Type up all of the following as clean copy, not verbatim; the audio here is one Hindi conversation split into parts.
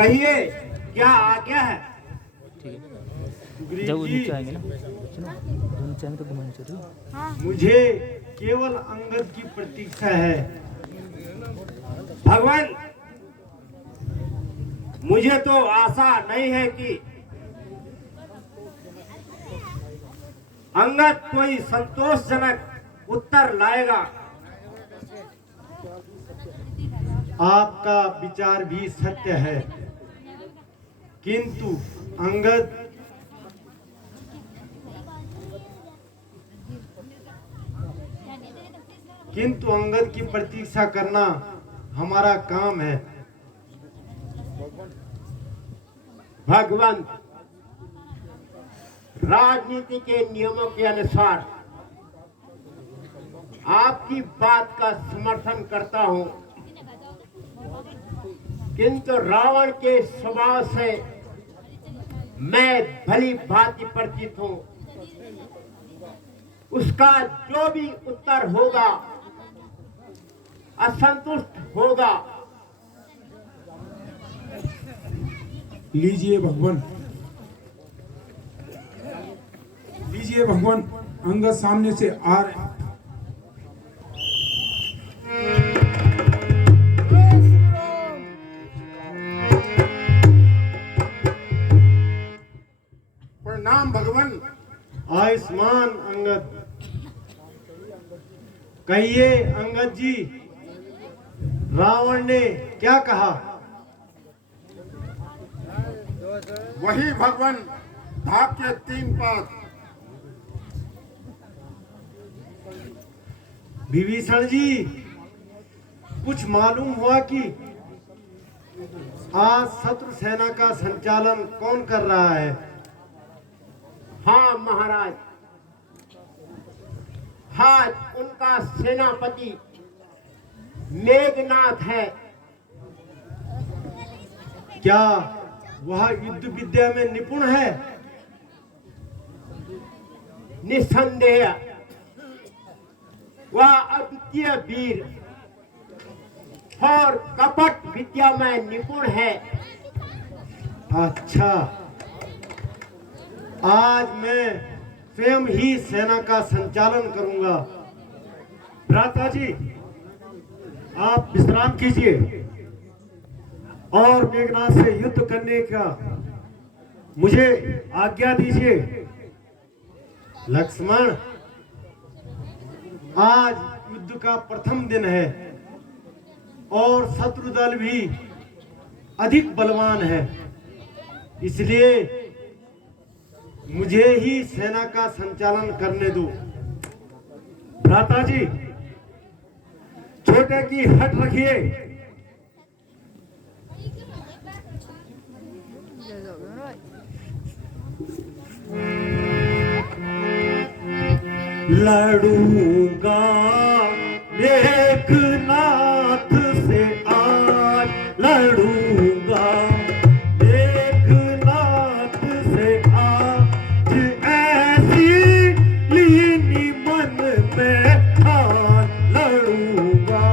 कहिए क्या आज्ञा है। जब वो नीचे आएंगे ना, सुनो जो नीचे आएंगे तो घुमाने चाहिए। मुझे केवल अंगद की प्रतीक्षा है। भगवान, मुझे तो आशा नहीं है कि अंगद कोई संतोषजनक उत्तर लाएगा। आपका विचार भी सत्य है, किंतु अंगद की प्रतीक्षा करना हमारा काम है। भगवान, राजनीति के नियमों के अनुसार आपकी बात का समर्थन करता हूं, किंतु रावण के स्वभाव से मैं भली भांति परिचित हूं। उसका जो भी उत्तर होगा असंतुष्ट होगा। लीजिए भगवान, लीजिए भगवान। अंगद सामने से आ रहे। प्रणाम भगवान। आयुष्मान अंगद। कहिए अंगद जी, रावण ने क्या कहा? वही भगवान, धाक के 3 पात। विभीषण जी, कुछ मालूम हुआ कि आज शत्रु सेना का संचालन कौन कर रहा है? हाँ महाराज, आज उनका सेनापति मेघनाथ है। क्या वह युद्ध विद्या में निपुण है? निस्संदेह वह अद्वितीय वीर और कपट विद्या में निपुण है। अच्छा, आज मैं स्वयं ही सेना का संचालन करूंगा। भ्राता जी, आप विश्राम कीजिए और मेघनाथ से युद्ध करने का मुझे आज्ञा दीजिए। लक्ष्मण, आज युद्ध का प्रथम दिन है और शत्रु दल भी अधिक बलवान है, इसलिए मुझे ही सेना का संचालन करने दो। भ्राता जी, छोटे की हट रखिए। लड़ूंगा मेघनाथ से आज, लड़ूंगा मेघनाथ से आज, ऐसी लीनी मन में ठान लड़ूंगा।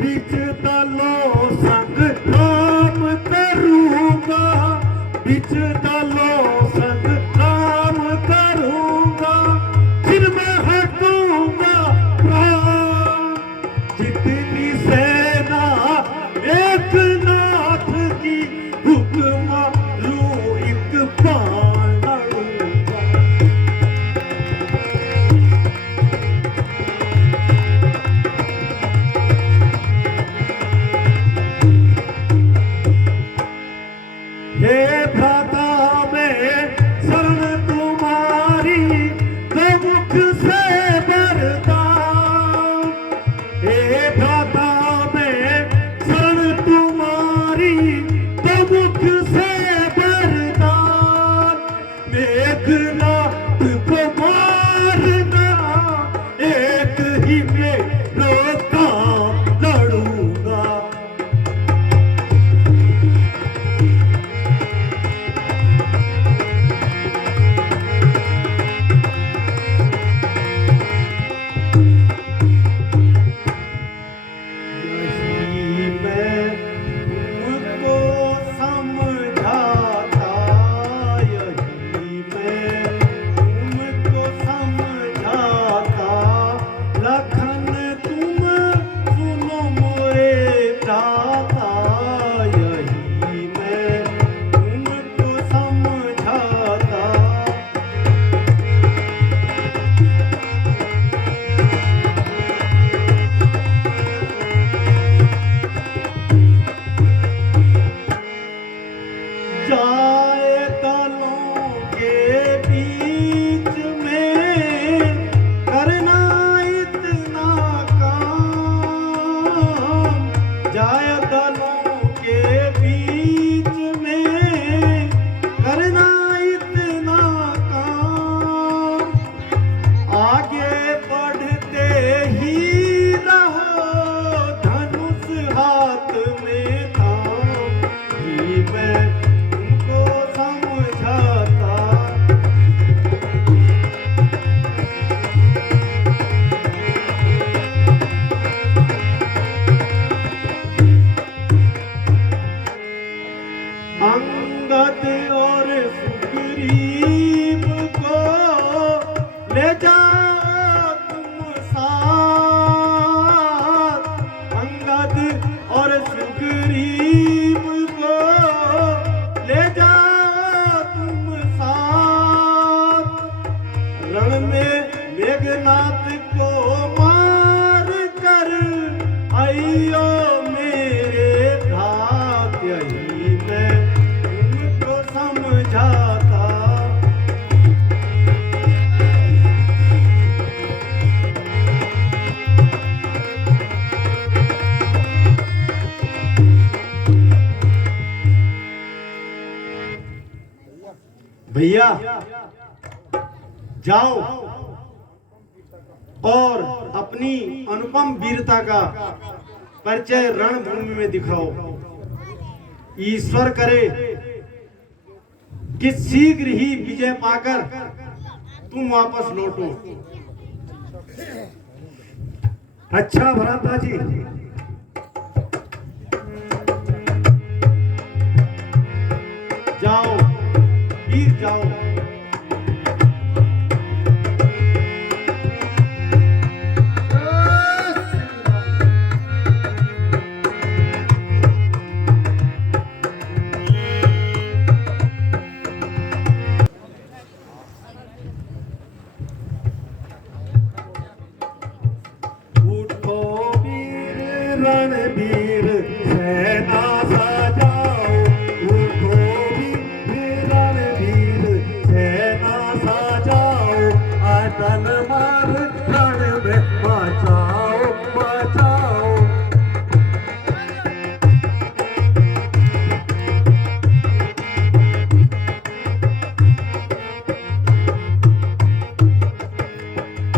बीच दलों संग काम करूंगा, बीच दलों संग काम करूंगा, जिनमें हटूंगा प्राण। जितनी सेना एक नाथ की, हुक्म लूं एक बाण लड़ूंगा। हे भ्राता, मैं शरण तुम्हारी दो मुख से वरदान। हे भ्राता, मैं शरण तुम्हारी दो मुख से वरदान। मेघनाथ को मारना एक ही मेरो काम लड़ूंगा। बुझाता। भैया जाओ और अपनी अनुपम वीरता का परिचय रणभूमि में दिखाओ। ईश्वर करे कि शीघ्र ही विजय पाकर तुम वापस लौटो। अच्छा भरत जी, जाओ वीर जाओ। उठो वीर रणवीर सेना सजाओ, उठो वीर रणवीर सेना सजाओ, अटल मार रण में बचाओ बचाओ।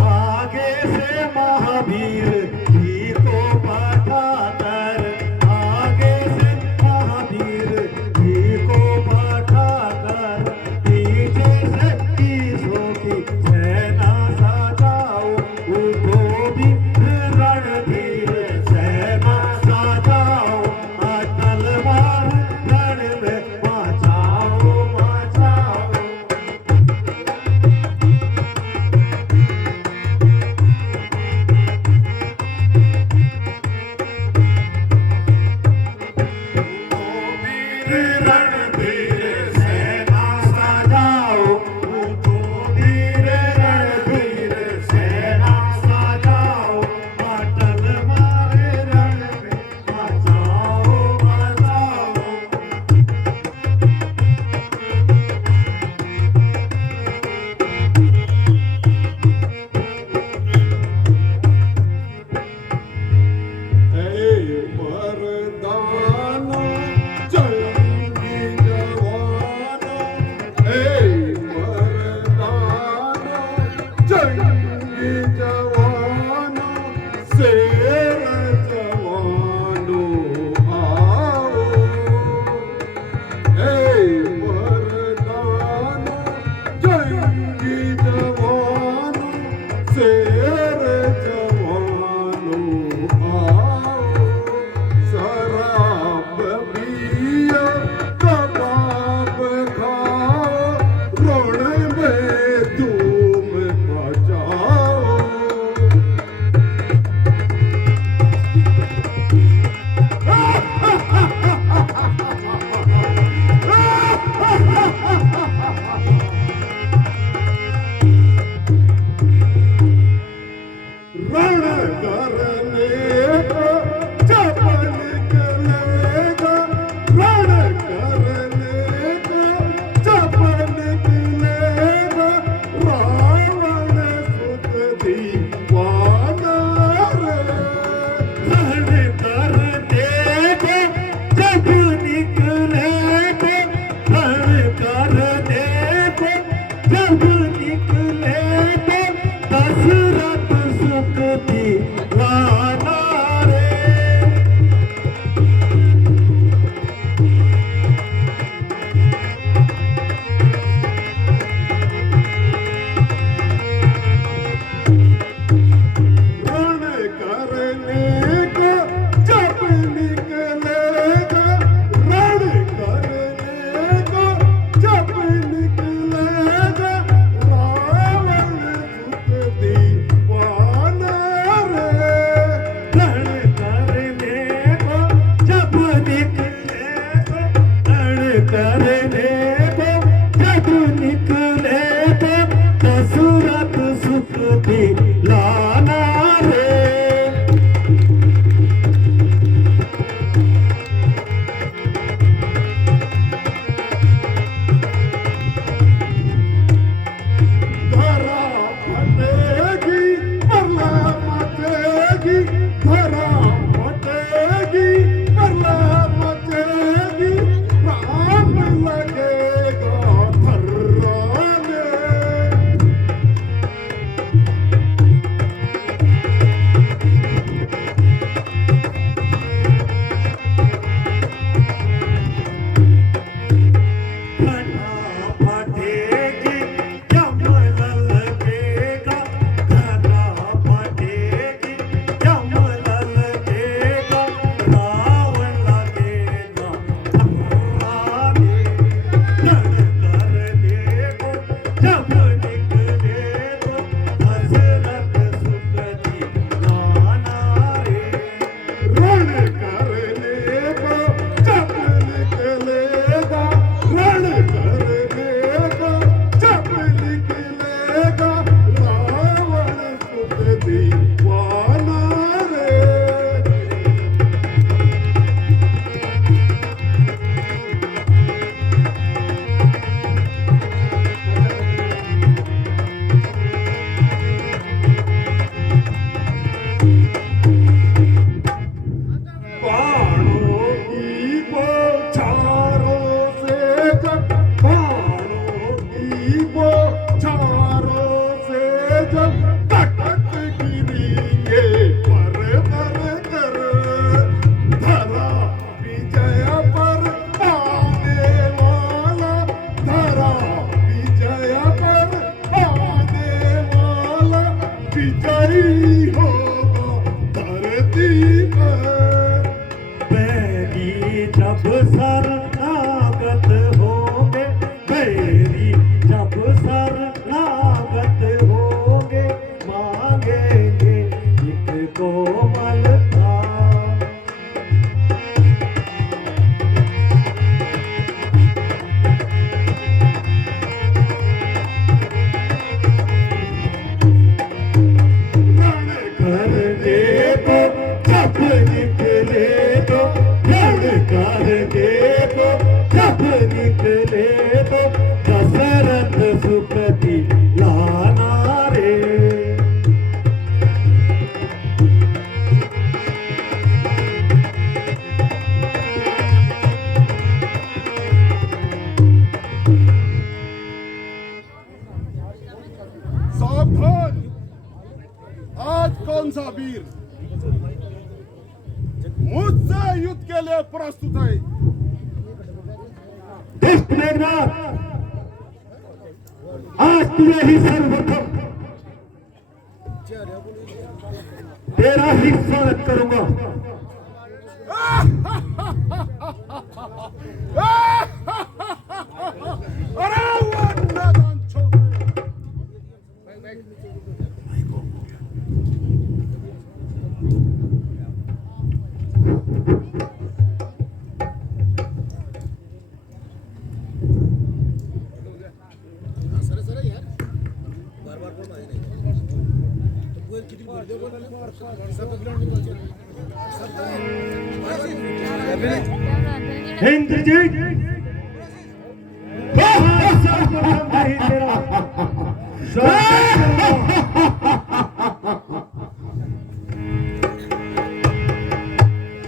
आगे से महावीर जी को पठाकर, आगे से महावीर जी को पठाकर, पीछे से तीसों की सेना सजाओ, उठो भी रणधीर सेना सजाओ, अटल मार रण में बचाओ बचाओ। वीर रणवीर सेना सजाओ, उठो वीर रणवीर सेना सजाओ, अटल मारे रण में बचाओ बचाओ। मर्दाना जंगी जवाना, मर्दाना जंगी जवाना, शेर जवानो आओ। मर्दाना जंगी जवाना, शेर जवानो आओ। शराब पियो कबाब खाओ, रण में धूम बजाओ। रण करने को जब निकलेगा, रण करने को जब निकलेगा, रावण सुत दीवाना रे। रण करने को जब निकलेगा, रण करने को जब निकलेगा, दशरथ सुख दीवाना रे। रण करने को जब निकलेगा, रण करने को जब निकलेगा, रावण सुत दीवाना रे। रण करने को जब निकलेगा, रण करने को जब निकलेगा, दशरथ सुख दिलाना रे। तो दशरथ सुपति लाना रे। सावधान, आज कौन सा वीर मुझसे युद्ध के लिए प्रस्तुत है? दुष्ट मेघनाथ, आज तुझे ही सर्वप्रथम तेरा ही स्वागत करूंगा। अरे वो नादान छोकरे, इंद्रजीत, सर्वप्रथम ही तेरा स्वागत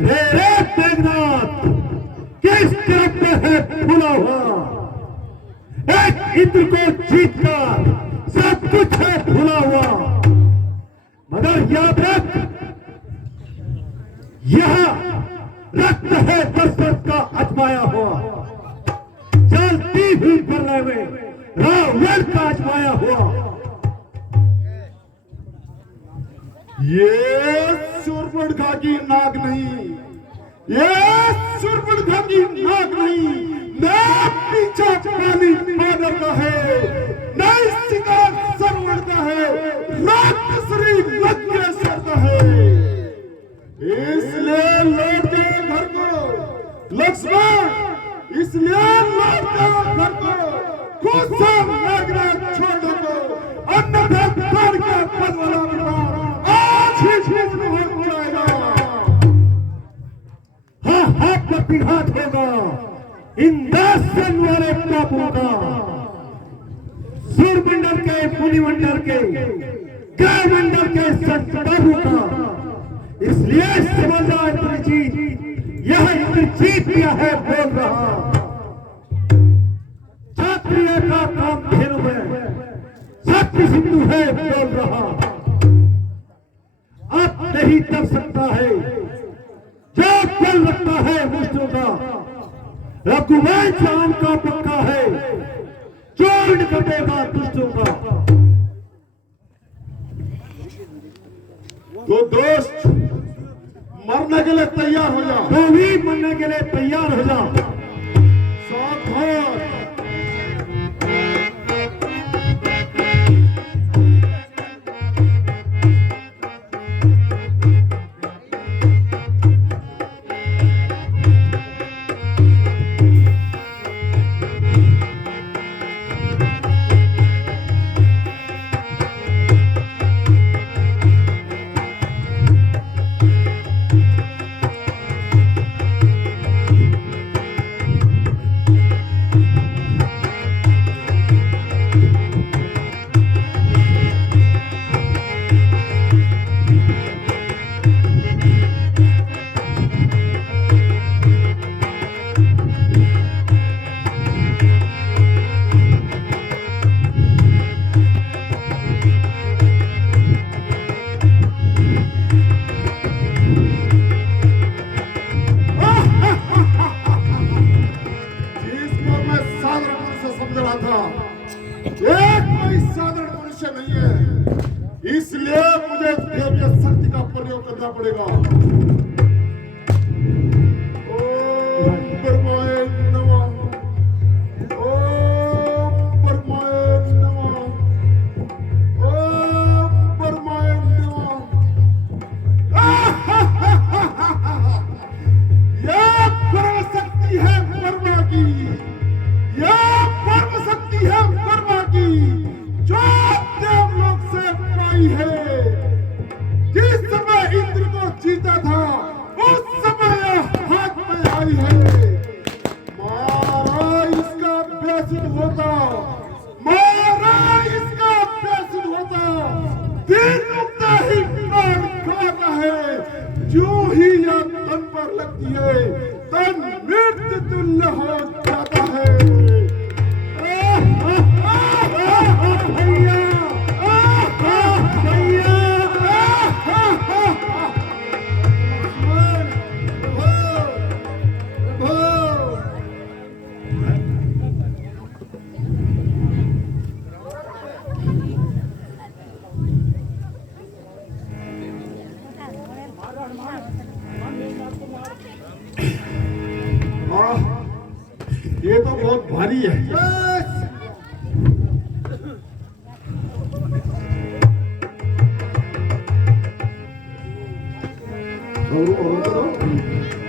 रे रे मेघनाथ, किस तरफ में है फूला हुआ? एक इंद्र को जीतकर सब कुछ है भूला हुआ, मगर याद रख, यह रक्त है दशरथ का आजमाया हुआ, चलती हुई प्रलय में रावण का आजमाया हुआ। ये सूर्पणखा की नाक नहीं, ये सूर्पणखा की नाक नहीं, न पीछा पानी मानव का है, न शिकार सरवण का है, राक्षसरी लंकेश्वर का है। इसलिए लौट जाओ घर को लक्ष्मण, इसलिए लौट जाओ घर को, खुद से मेघनाथ छोड़ दो, अन्यथा प्राण का बदला विवाह आज ही शुरू हो जाएगा। हाँ हाँ प्रतिघात होगा इंद्रासन वाले पापों का, सूर्यमंडल के, मुनिमंडल के, ग्रहमंडल के संतों का। इसलिए समझा इंद्रजीत, यह इंद्रजीत क्या है बोल रहा, क्षत्रिय का काम धेनु में सत्य सिंधु है बोल रहा। अब नहीं कर सकता है जो बल रखता है मुष्टों का, रघुवंश राम का पक्का है, चूर्ण कर देगा दुष्टों का। तो दोस्त मरने के लिए तैयार हो जाओ, तो भी मरने के लिए तैयार हो जाओ। सावधान, इसलिए मुझे दैवीय शक्ति का प्रयोग करना पड़ेगा। ओम परमाय नमः, ओम परमाय नमः, ओम परमाय नमः। यह परम शक्ति है परमा की, यह परम शक्ति है परमा की, जो देवलोक से पाई है। जिस समय इंद्र को जीता था उस समय हाथ में आई है। मारा इसका बेसिक होता, मारा इसका पैसिड होता, दिल उगता ही प्राण खाता है, जो ही यह तन पर लगती है, तन मृत्यु तुल्य हो जाता है। भैया, भैया, ये तो बहुत भारी है। और करो।